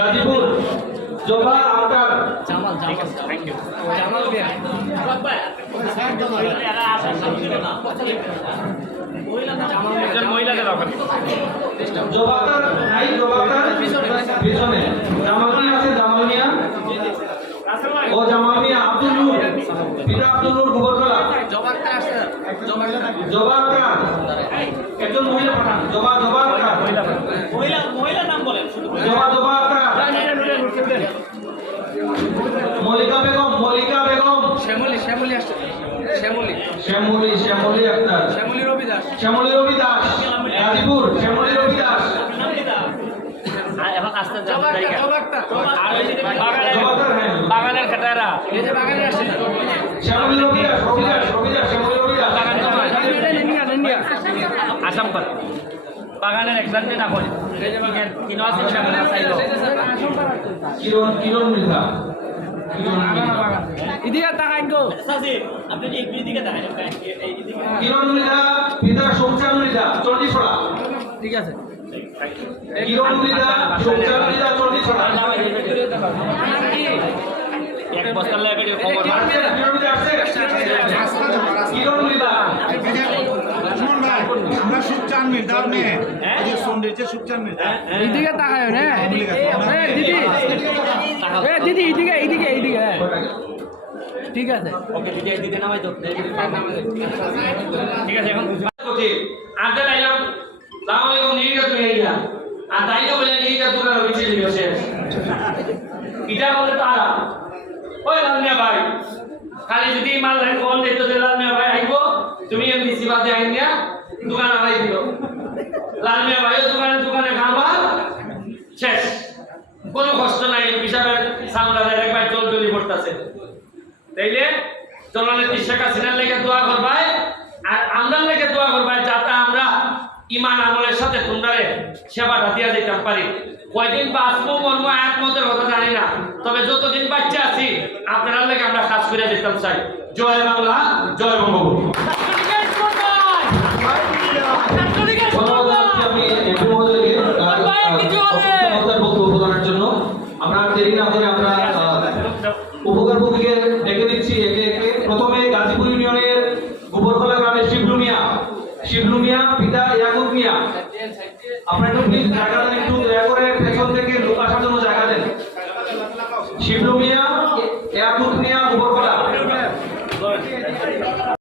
Gazipur Joba Akter Jamal Jamal. Thank you Jamal Mia একজন মহিলাকে দরকার জবা নাই জবা পিছনে। জামাল মিয়া আছে জামাল মিয়া। ও জামাল মিয়া আব্দুল নূর। পিতা আব্দুল নূর গোবরতলা জবা আক্তার একজন মহিলা পাঠান। জবা জবা আক্তার মহিলা মহিলা নাম বলেন শুধু জবা জবা আক্তার মল্লিকা বেগম মল্লিকা বেগম শ্যামলি শ্যামলি আসছে। শ্যামলি। শ্যামলী শ্যামলী আক্তার শ্যামলি রবি দাস শ্যামলী রবি দাস গাজীপুর শ্যামলী রবি দাস বাগানের হ্যাঁ। খেটারা এই যে বাগানের আসছে। শ্যামলী রবি দাস রবি দাস রবি দাস শ্যামলী রবি দাস আসাম বাগানের এক্সামে না করে কিনো আছে কিরণ কিরণ মৃধা। তাকাই গো আপনি পিতা চণ্ডীছড়া ঠিক আছে কিরণ মৃধা সোমচাঁদ মৃধা চণ্ডীছড়া এক বস্তা লাগে খবর কিরণ মৃধা কিরণ মৃধা আসছে কিরণ মৃধা শুনুন ভাই আমরা সুখচান মির্দার মেয়ে এই যে সুখচান মির্দা এদিকে তাকায় রে এ দিদি এ দিদি এদিকে এদিকে এদিকে ঠিক আছে। ওকে দিদি দিদি নামাই তো ঠিক আছে এখন আড্ডা লাইলাম সালাম আলাইকুম নিয়ে নিয়ে গিয়া আর তাইলে বলে নিয়ে গেছো তোরা বিচি দিবে শেষ। ইটা বলে তো আরাম। ওই লালমিয়া ভাই খালি যদি মাল লাইন কোন দিত যে লালমিয়া ভাই আইবো তুমি এমনি সিবাতে আইন নিয়া দোকান আড়াই দিল। লালমিয়া ভাইও দোকানে দোকানে খাবা শেষ। কোনো কষ্ট নাই হিসাবের ডাইরেক্ট ভাই চল চলি পড়তেছে তাইলে জননেত্রী শেখ হাসিনার লেগে দোয়া করবাই আর আমরা লেগে দোয়া করবাই যাতে আমরা ইমান আমলের সাথে তোমরা সেবাটা দিয়া যেতাম পারি। কয়দিন বাঁচবো মর্ম একমতের কথা জানি না। তবে যতদিন বাচ্চা আছি আপনার লেগে আমরা কাজ করে যেতাম চাই। জয় বাংলা জয় বঙ্গবন্ধু। আমি বক্তব্য প্রদানের জন্য আমরা দেরি না গাজীপুর ইউনিয়নের গোবরখোলা গ্রামের শিবলু মিয়া। শিবলু মিয়া, পিতা ইয়াকুব মিয়া। আপনারা একটু প্লিজ জায়গা দেন, একটু দয়া করে পেছন থেকে লোক আসার জন্য জায়গা দেন। শিবলু মিয়া, ইয়াকুব মিয়া গোবর